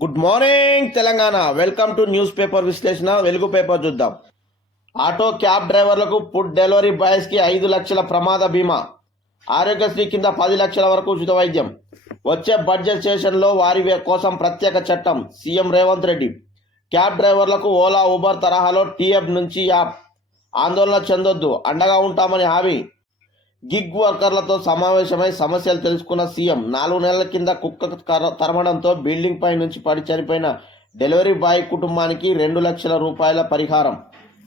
Good morning Telangana. Welcome to newspaper విశ్లేషణ. Velugu paper చూద్దాం. Auto cab డ్రైవర్లకు ఫుడ్ డెలివరీ బాయ్స్కి ఐదు లక్షల ప్రమాద బీమా. ఆరోగ్యశ్రీ కింద పది లక్షల వరకు ఉచిత వైద్యం. వచ్చే బడ్జెట్ సెషన్లో వారి కోసం ప్రత్యేక చట్టం. సీఎం రేవంత్ రెడ్డి. క్యాబ్ డ్రైవర్లకు ఓలా ఊబర్ తరహాలో టీఎఫ్ నుంచి యాప్. ఆందోళన చెందొద్దు. అండగా ఉంటామని హామీ. గిగ్ వర్కర్లతో సమావేశమై సమస్యలు తెలుసుకున్న సీఎం నాలుగు నెలల కింద కుక్క తరమడంతో బిల్డింగ్ పై నుంచి పడి చనిపోయిన డెలివరీ బాయ్ కుటుంబానికి రెండు లక్షల రూపాయల పరిహారం.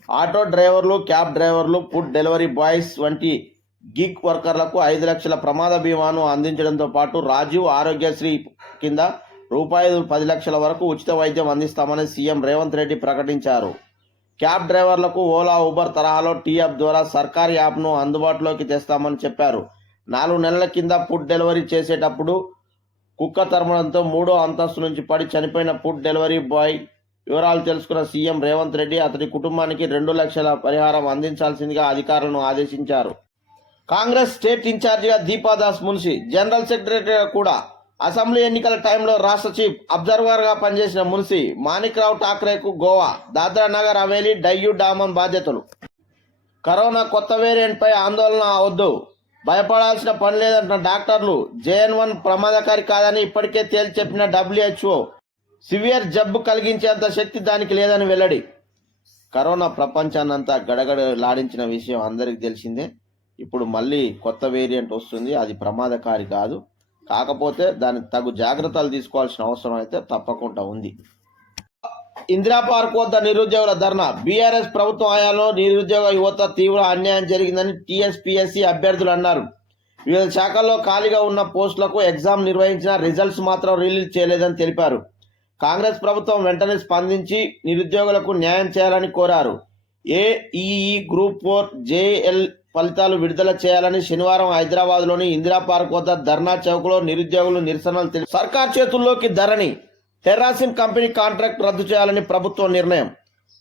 ఆటో డ్రైవర్లు క్యాబ్ డ్రైవర్లు ఫుడ్ డెలివరీ బాయ్స్ వంటి గిగ్ వర్కర్లకు ఐదు లక్షల ప్రమాద బీమాను అందించడంతో పాటు రాజీవ్ ఆరోగ్యశ్రీ కింద రూపాయలు పది లక్షల వరకు ఉచిత వైద్యం అందిస్తామని సీఎం రేవంత్ రెడ్డి ప్రకటించారు. క్యాబ్ డ్రైవర్లకు ఓలా ఉబర్ తరహాలో టీఎఫ్ ద్వారా సర్కార్ యాప్ను అందుబాటులోకి తెస్తామని చెప్పారు. నాలుగు నెలల కింద ఫుడ్ డెలివరీ చేసేటప్పుడు కుక్క తరమడంతో మూడో అంతస్తు నుంచి పడి చనిపోయిన ఫుడ్ డెలివరీ బాయ్ వివరాలు తెలుసుకున్న సీఎం రేవంత్ రెడ్డి అతడి కుటుంబానికి రెండు లక్షల పరిహారం అందించాల్సిందిగా అధికారులను ఆదేశించారు. కాంగ్రెస్ స్టేట్ ఇన్ఛార్జిగా దీపాదాస్ మున్షి జనరల్ సెక్రటరీగా కూడా అసెంబ్లీ ఎన్నికల టైంలో రాష్ట్ర చీఫ్ అబ్జర్వర్గా పనిచేసిన మున్సి మాణిక్రావు ఠాక్రేకు గోవా దాద్రా నగర్ హవేలీ డయ్యూ డామన్ బాధ్యతలు. కరోనా కొత్త వేరియంట్ పై ఆందోళన అవద్దు. భయపడాల్సిన పని లేదంటున్న డాక్టర్లు జేఎన్ వన్ ప్రమాదకారి కాదని ఇప్పటికే తేల్చి చెప్పిన డబ్ల్యూహెచ్ఓ సివియర్ జబ్బు కలిగించేంత శక్తి దానికి లేదని వెల్లడి. కరోనా ప్రపంచాన్నంతా గడగడలాడించిన విషయం అందరికీ తెలిసిందే. ఇప్పుడు మళ్ళీ కొత్త వేరియంట్ వస్తుంది. అది ప్రమాదకారి కాదు. కాకపోతే దానికి తగు జాగ్రత్తలు తీసుకోవాల్సిన అవసరం అయితే తప్పకుండా ఉంది. ఇందిరా పార్క్ వద్ద నిరుద్యోగుల ధర్నా. బీఆర్ఎస్ ప్రభుత్వం హయాంలో నిరుద్యోగ యువత తీవ్ర అన్యాయం జరిగిందని టీఎస్పీఎస్సీ అభ్యర్థులు అన్నారు. వివిధ శాఖల్లో ఖాళీగా ఉన్న పోస్టులకు ఎగ్జామ్ నిర్వహించిన రిజల్ట్స్ మాత్రం రిలీజ్ చేయలేదని తెలిపారు. కాంగ్రెస్ ప్రభుత్వం వెంటనే స్పందించి నిరుద్యోగులకు న్యాయం చేయాలని కోరారు. ఏఈఈ గ్రూప్ ఫోర్ జేఎల్ ఫలితాలు విడుదల చేయాలని శనివారం హైదరాబాద్లోని ఇందిరా పార్క్ వద్ద ధర్నా చౌక్లో నిరుద్యోగులు నిరసనలు తెలిపారు సర్కార్ చేతుల్లోకి ధరణి టెర్రాసిన్ కంపెనీ కాంట్రాక్ట్ రద్దు చేయాలని ప్రభుత్వం నిర్ణయం.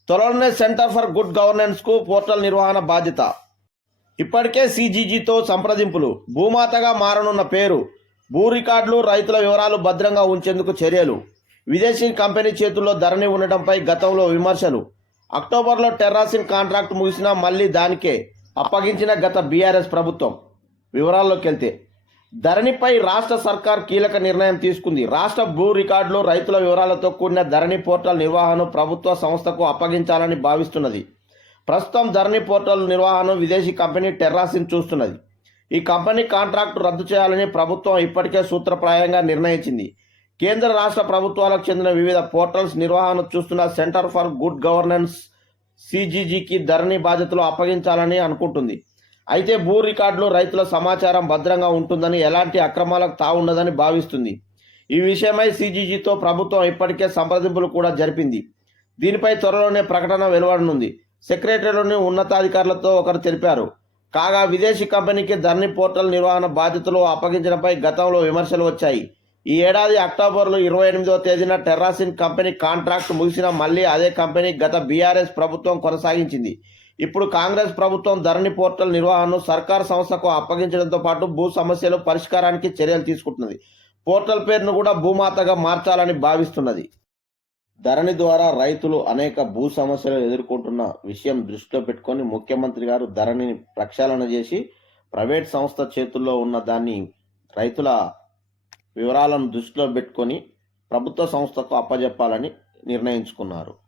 త్వరలోనే సెంటర్ ఫర్ గుడ్ గవర్నెన్స్కు పోర్టల్ నిర్వహణ బాధ్యత. ఇప్పటికే సిజీజీతో సంప్రదింపులు. భూమాతగా మారనున్న పేరు. భూ రికార్డులు రైతుల వివరాలు భద్రంగా ఉంచేందుకు చర్యలు. విదేశీ కంపెనీ చేతుల్లో ధరణి ఉండటంపై గతంలో విమర్శలు. అక్టోబర్లో టెర్రాసిన్ కాంట్రాక్ట్ ముగిసినా మళ్ళీ దానికే అప్పగించిన గత బీఆర్ఎస్ ప్రభుత్వం వివరాల్లోకి వెళ్తే ధరణిపై రాష్ట్ర సర్కార్ కీలక నిర్ణయం తీసుకుంది. రాష్ట్ర భూ రికార్డులు రైతుల వివరాలతో కూడిన ధరణి పోర్టల్ నిర్వహణ ప్రభుత్వ సంస్థకు అప్పగించాలని భావిస్తున్నది. ప్రస్తుతం ధరణి పోర్టల్ నిర్వహణ విదేశీ కంపెనీ టెర్రాసిన్ చూస్తున్నది. ఈ కంపెనీ కాంట్రాక్టు రద్దు చేయాలని ప్రభుత్వం ఇప్పటికే సూత్రప్రాయంగా నిర్ణయించింది. కేంద్ర రాష్ట్ర ప్రభుత్వాలకు చెందిన వివిధ పోర్టల్స్ నిర్వహణ చూస్తున్న సెంటర్ ఫర్ గుడ్ గవర్నెన్స్ సిజీజీకి ధరణి బాధ్యతలు అప్పగించాలని అనుకుంటుంది. అయితే భూ రికార్డులు రైతుల సమాచారం భద్రంగా ఉంటుందని ఎలాంటి అక్రమాలకు తావుండదని భావిస్తుంది. ఈ విషయమై సిజీజీతో ప్రభుత్వం ఇప్పటికే సంప్రదింపులు కూడా జరిపింది. దీనిపై త్వరలోనే ప్రకటన వెలువడనుంది. సెక్రటరీలోని ఉన్నతాధికారులతో ఒకరు తెలిపారు. కాగా విదేశీ కంపెనీకి ధరణి పోర్టల్ నిర్వహణ బాధ్యతలు అప్పగించడంపై గతంలో విమర్శలు వచ్చాయి. ఈ ఏడాది అక్టోబర్లో ఇరవై ఎనిమిదవ తేదీన టెర్రాసిన్ కంపెనీ కాంట్రాక్ట్ ముగిసిన మళ్ళీ అదే కంపెనీ గత బీఆర్ఎస్ ప్రభుత్వం కొనసాగించింది. ఇప్పుడు కాంగ్రెస్ ప్రభుత్వం ధరణి పోర్టల్ నిర్వహణను సర్కార్ సంస్థకు అప్పగించడంతో పాటు భూ సమస్యలు పరిష్కారానికి చర్యలు తీసుకుంటున్నది. పోర్టల్ పేరును కూడా భూమాతగా మార్చాలని భావిస్తున్నది. ధరణి ద్వారా రైతులు అనేక భూ సమస్యలు ఎదుర్కొంటున్న విషయం దృష్టిలో పెట్టుకొని ముఖ్యమంత్రి గారు ధరణిని ప్రక్షాళన చేసి ప్రైవేట్ సంస్థ చేతుల్లో ఉన్న దాన్ని రైతుల వివరాలను దృష్టిలో పెట్టుకొని ప్రభుత్వ సంస్థకు అప్పజెప్పాలని నిర్ణయించుకున్నారు.